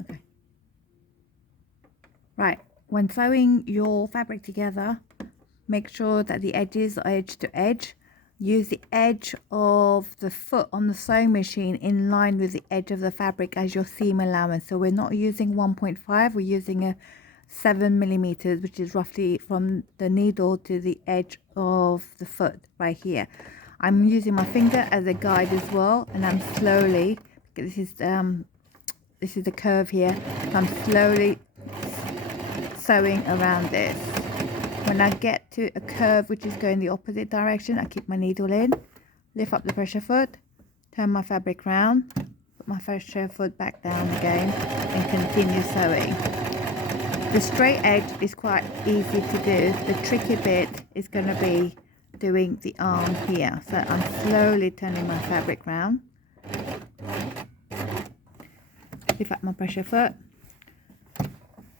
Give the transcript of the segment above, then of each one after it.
Okay. Right, when sewing your fabric together, make sure that the edges are edge to edge. Use the edge of the foot on the sewing machine in line with the edge of the fabric as your seam allowance. So we're not using 1.5, we're using a 7 millimeters, which is roughly from the needle to the edge of the foot right here. I'm using my finger as a guide as well, and I'm slowly, because this is the curve here, so I'm slowly sewing around this. When I get to a curve which is going the opposite direction, I keep my needle in, lift up the pressure foot, turn my fabric round, put my pressure foot back down again, and continue sewing. The straight edge is quite easy to do. The tricky bit is going to be doing the arm here. So I'm slowly turning my fabric round, lift up my pressure foot. I'm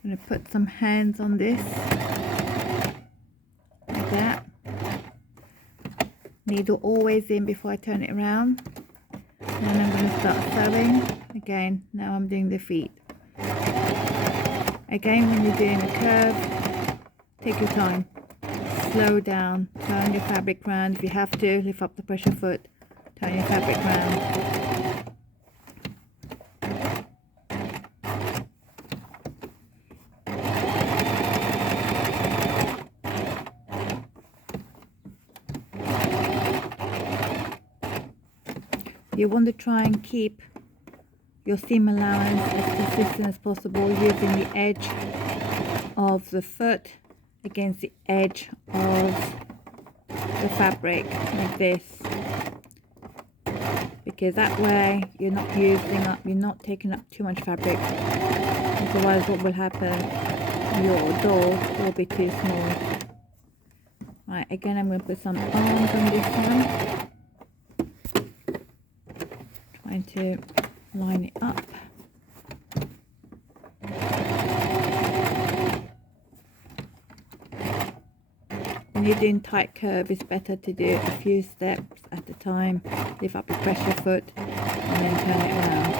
going to put some hands on this, like that. Needle always in before I turn it around. Then I'm going to start sewing again. Now I'm doing the feet. Again, when you're doing a curve, take your time, slow down, turn your fabric round. If you have to, lift up the pressure foot, turn your fabric round. You want to try and keep your seam allowance as consistent as possible, using the edge of the foot against the edge of the fabric like this, because that way you're not taking up too much fabric. Otherwise what will happen, your doll will be too small. Right, again I'm going to put some arms on this one, trying to line it up. When you're doing tight curve, it's better to do a few steps at a time. Lift up your pressure foot and then turn it around.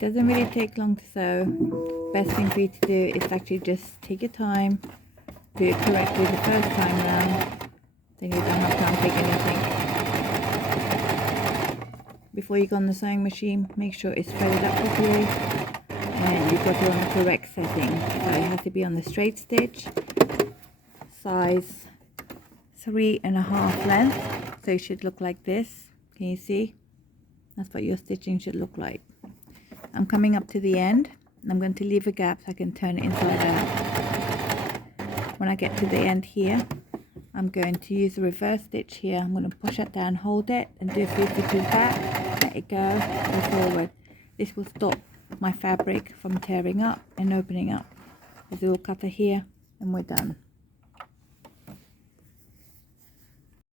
Doesn't really take long to sew. Best thing for you to do is actually just take your time, do it correctly the first time round, then you don't have time to take anything. Before you go on the sewing machine, make sure it's threaded up properly and you've got it on the correct setting. So it has to be on the straight stitch, size 3.5 length, so it should look like this. Can you see? That's what your stitching should look like. I'm coming up to the end and I'm going to leave a gap so I can turn it inside out. When I get to the end here, I'm going to use a reverse stitch here. I'm going to push it down, hold it, and do a few stitches back, let it go forward. This will stop my fabric from tearing up and opening up. There's a little cutter here and we're done.